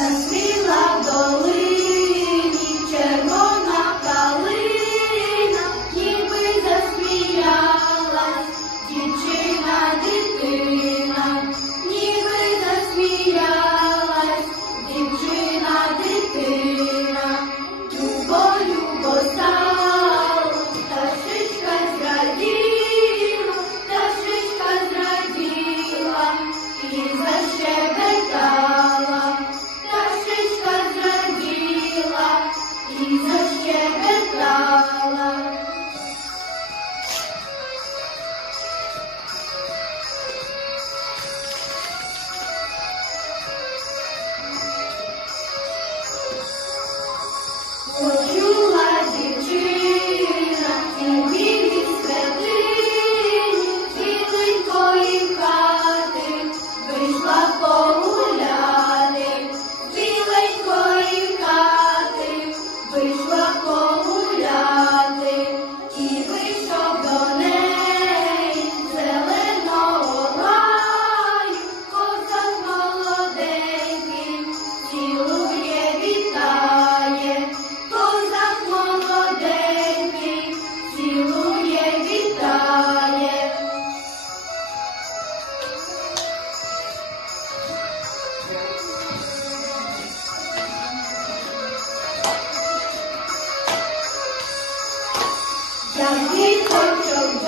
Засвіла в долині червона калина, ніби засміялась дівчина-дитина, ніби засміялась дівчина-дитина. Любо-любо стало, пташечка зраділа, пташечка зраділа і защебетала. Пташечка зраділа і защебетала. Почула дівчина і білі святині, біленької хати вийшла погуляти, біленької хати вийшла погуляти, і вийшов до неї зеленого гаю козак молоденький, цілує, вітає. Козак молоденький, цілує, вітає. Як діточок